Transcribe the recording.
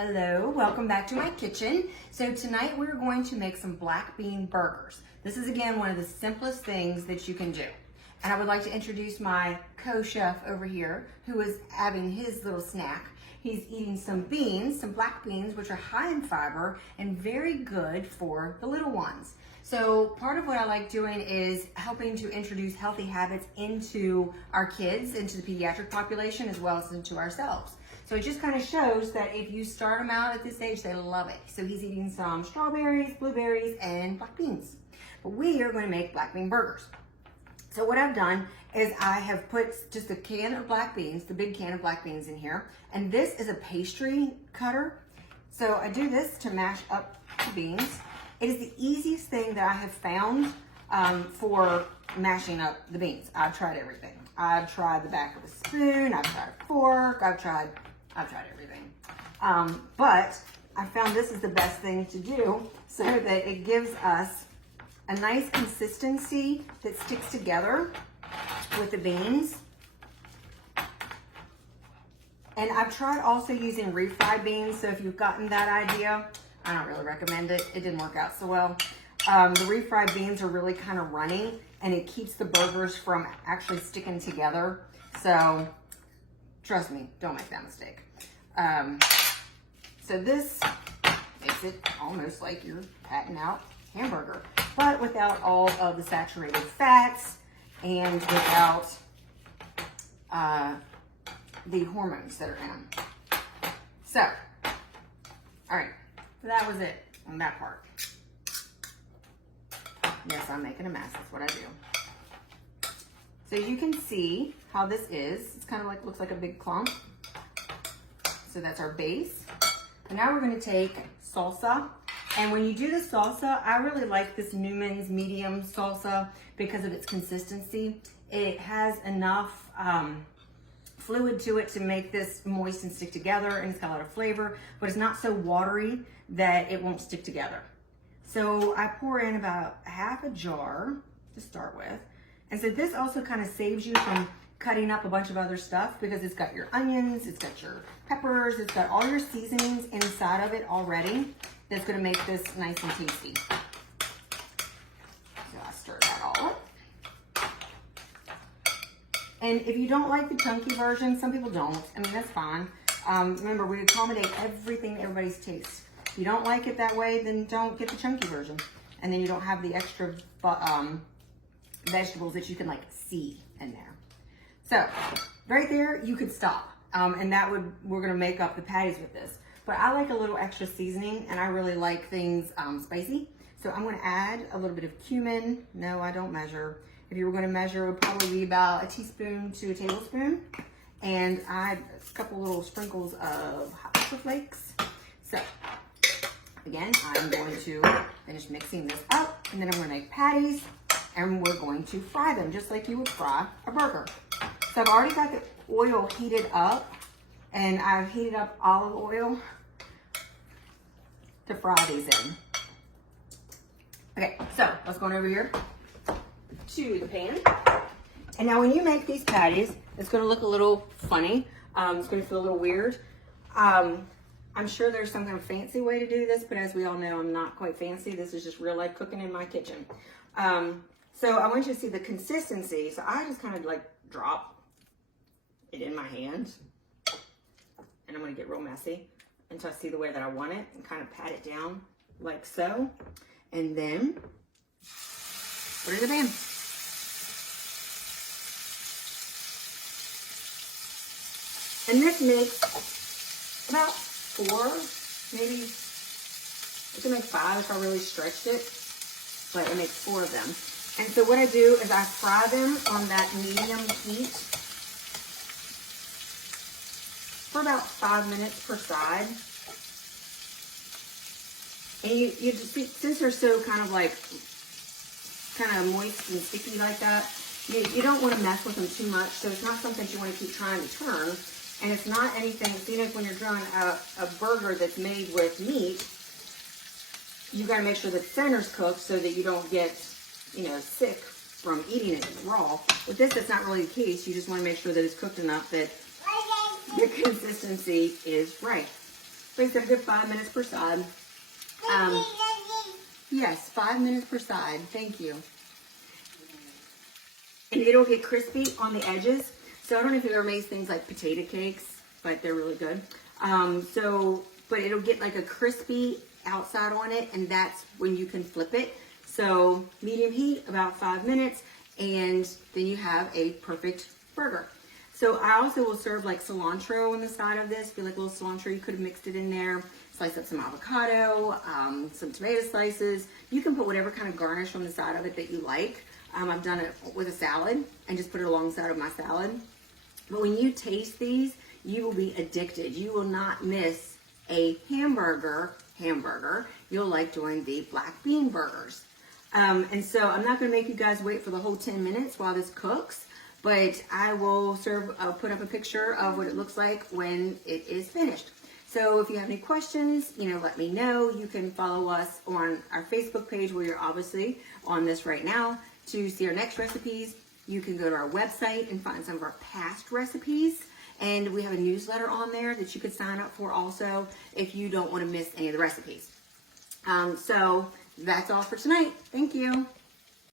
Hello, welcome back to my kitchen. So tonight we're going to make some black bean burgers. This is again one of the simplest things that you can do. And I would like to introduce my co-chef over here who is having his little snack. He's eating some beans, some black beans, which are high in fiber and very good for the little ones. So part of what I like doing is helping to introduce healthy habits into our kids, into the pediatric population, as well as into ourselves. So it just kind of shows that if you start them out at this age, they love it. So he's eating some strawberries, blueberries, and black beans. But we are going to make black bean burgers. So what I've done is I have put just a can of black beans, the big can of black beans in here. And this is a pastry cutter. So I do this to mash up the beans. It is the easiest thing that I have found for mashing up the beans. I've tried everything. I've tried the back of a spoon, I've tried a fork, I've tried everything. But I found this is the best thing to do so that it gives us a nice consistency that sticks together with the beans. And I've tried also using refried beans, so if you've gotten that idea, I don't really recommend it. It didn't work out so well. The refried beans are really kind of runny and it keeps the burgers from actually sticking together. So trust me, don't make that mistake. So this makes it almost like you're patting out hamburger, but without all of the saturated fats and without the hormones that are in them. So, all right, so that was it on that part. Yes, I'm making a mess, that's what I do. So you can see how this is. It's kind of like, looks like a big clump. So that's our base. And now we're gonna take salsa. And when you do the salsa, I really like this Newman's medium salsa because of its consistency. It has enough fluid to it to make this moist and stick together, and it's got a lot of flavor, but it's not so watery that it won't stick together. So I pour in about half a jar to start with. And so this also kind of saves you from cutting up a bunch of other stuff because it's got your onions, it's got your peppers, it's got all your seasonings inside of it already. That's gonna make this nice and tasty. So I stir that all up. And if you don't like the chunky version, some people don't, I mean, that's fine. Remember, we accommodate everything to everybody's taste. If you don't like it that way, then don't get the chunky version. And then you don't have the extra vegetables that you can like see in there. So right there, you could stop. And we're gonna make up the patties with this. But I like a little extra seasoning and I really like things spicy. So I'm gonna add a little bit of cumin. No, I don't measure. If you were gonna measure, it would probably be about a teaspoon to a tablespoon. And I add a couple little sprinkles of hot pepper flakes. So again, I'm going to finish mixing this up and then I'm gonna make patties and we're going to fry them just like you would fry a burger. So I've already got the oil heated up and I've heated up olive oil to fry these in. Okay, so let's go on over here to the pan. And now when you make these patties, it's gonna look a little funny. It's gonna feel a little weird. I'm sure there's some kind of fancy way to do this, but as we all know, I'm not quite fancy. This is just real life cooking in my kitchen. So I want you to see the consistency. So I just kind of like drop it in my hand and I'm gonna get real messy until I see the way that I want it and kind of pat it down like so. And then put it in the pan. And this makes about 4, maybe, it can make 5 if I really stretched it, but it makes 4 of them. And so what I do is I fry them on that medium heat for about 5 minutes per side. And you just see, since they're so kind of moist and sticky like that, you don't want to mess with them too much. So it's not something you want to keep trying to turn. And it's not anything, you know, when you're drawing a burger that's made with meat, you got to make sure the center's cooked so that you don't get, you know, sick from eating it raw. With this, that's not really the case. You just want to make sure that it's cooked enough that the consistency is right. Wait a good 5 minutes per side. Yes, 5 minutes per side. Thank you. And it'll get crispy on the edges. So I don't know if you've ever made things like potato cakes, but they're really good. But it'll get like a crispy outside on it, and that's when you can flip it. So medium heat, about 5 minutes, and then you have a perfect burger. So I also will serve like cilantro on the side of this. If you like a little cilantro, you could have mixed it in there. Slice up some avocado, some tomato slices. You can put whatever kind of garnish on the side of it that you like. I've done it with a salad and just put it alongside of my salad. But when you taste these, you will be addicted. You will not miss a hamburger. You'll like doing the black bean burgers. And so I'm not going to make you guys wait for the whole 10 minutes while this cooks, but I will put up a picture of what it looks like when it is finished. So if you have any questions, let me know. You can follow us on our Facebook page where you're obviously on this right now to see our next recipes. You can go to our website and find some of our past recipes. And we have a newsletter on there that you could sign up for also if you don't want to miss any of the recipes. So that's all for tonight. Thank you.